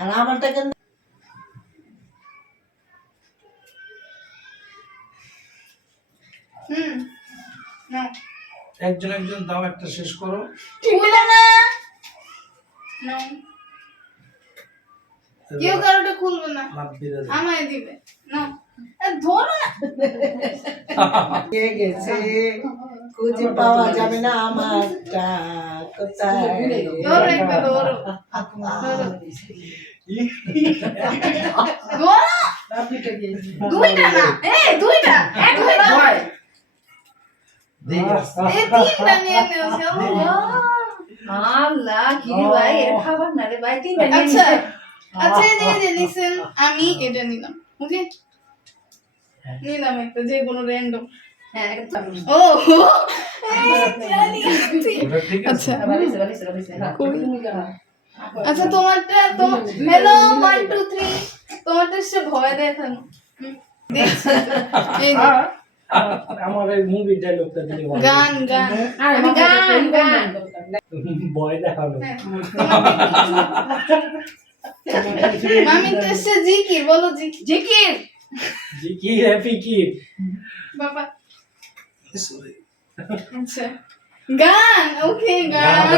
আর আমারটা কেন না একজন একজন দাও, একটা শেষ করো। খুলে না না কেউ কারোটা খুলবে না, আমায় দিবে না ধরো না কে গেছে খুঁজে পাওয়া যাবে না আমারটা কোথায় ধরো একটা ধরো দুইটা না দুইটা এক দুইটা তিনটা নিয়ে নিও আল্লাহ কি রে ভাই, এর খাবার না রে ভাই, তিনটা নিয়ে আচ্ছা নিছে। আচ্ছা যে লিসেন আমি এটা নিলাম ওকে নিলাম একটা যে কোনো র্যান্ডম হ্যাঁ একটা ও জানি ঠিক আছে। আচ্ছা বালিশ হ্যাঁ আচ্ছা তোমারটা তো হ্যালো 1 2 3 তোমারটা সে ভয় দেখানো দেখছি এই যে আমার এই মুভি ডায়লগটা দিলে ভালো। গান গান আমি গান গান ভয় দেখানো। হ্যাঁ, মামি তো সে জিকির বলো জিকির জিকির জি কি হ্যাপি কি বাবা সরি আচ্ছা গান ওকে গান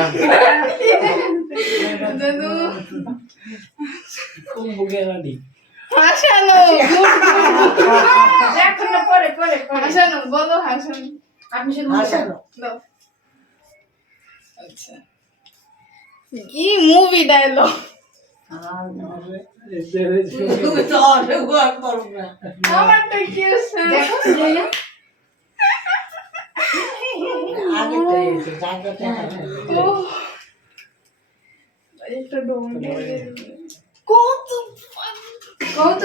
দাদু কোন বুকে রানি হাসানো এখন না পরে পরে পরে হাসানো বলো হাসানো আপনি শুধু হাসানো দাও আচ্ছা কি মুভি ডায়লগ তুমি তো অনেক ওয়ার্ক করো না আমারটা কি আছে দেখো জয়া আগে তো এসে জায়গাটা ও একটা ডোন কত কত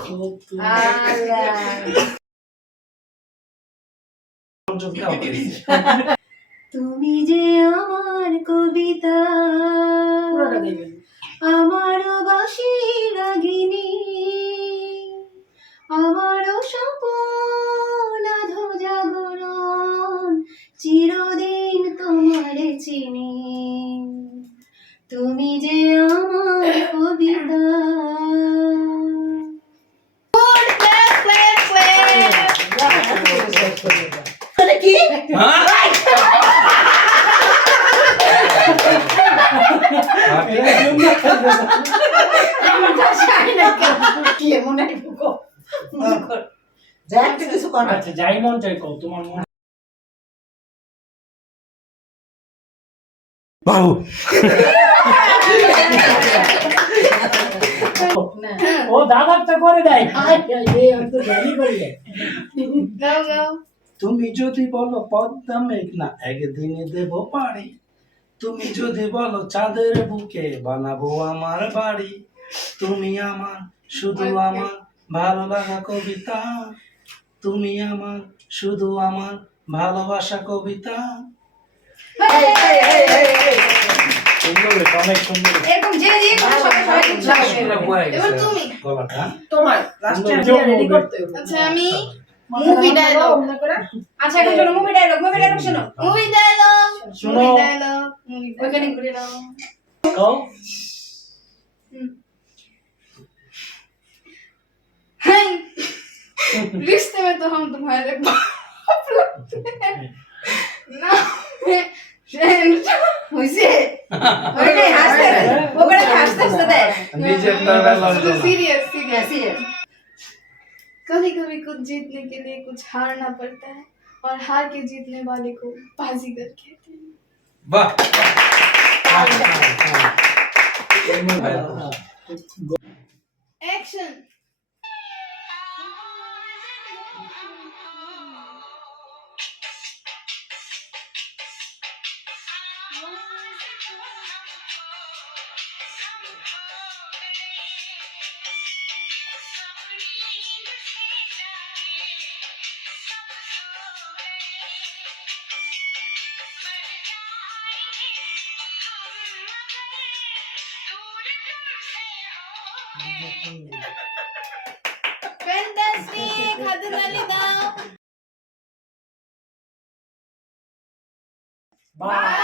খুব আল্লাহ তুমি যে আমার কবিতা পুরোটা দিবেন আমার বাঁশি রাগিনী আমার স্বপ্ন আধো জাগরণ চিরদিন তোমারে চিনি তুমি যে আমার কবিতা মানে কি কি মনে ঢুকো যা একটা কিছু কর আচ্ছা যাই মন চাই কও তোমার মন বাবু ও দাদাটা করে দেয় আমি তো জানি করি গাও গাও তুমি যদি বলো পদ্মা মেঘনা একদিনে দেব পারি তুমি যদি বলো চাঁদের বুকে বানাবো আমার বাড়ি তুমি আমার শুধু আমার ভালো লাগা কবিতা তুমি আমার শুধু আমার ভালোবাসা কবিতা সুন্দর অনেক সুন্দর এরকম যে যে সবাই এবার তুমি গলাটা তোমার লাস্টে রেডি করতে হবে আচ্ছা আমি মুভি ডায়লগ আচ্ছা এখন চলো মুভি ডায়লগ শোনো মুভি ডায়লগ শোনো। মুভি ডায়লগ ওখানে ঘুরে নাও কও हाय रिश्ते में तो हम तुम्हारे बाप लगते हैं ना मैं फ्रेंड হইছে ওরে হাসতে ওরে হাসতে দে নিজের দ্বারা লাগলো सीरियस सीरियस সিরিয়াস कभी कभी कुछ जीतने के लिए कुछ हारना पड़ता है और हार के जीतने वाले को बाजीगर कहते हैं বাহ एक्शन फैंटास्टिक हाथ ताली दाओ বাহ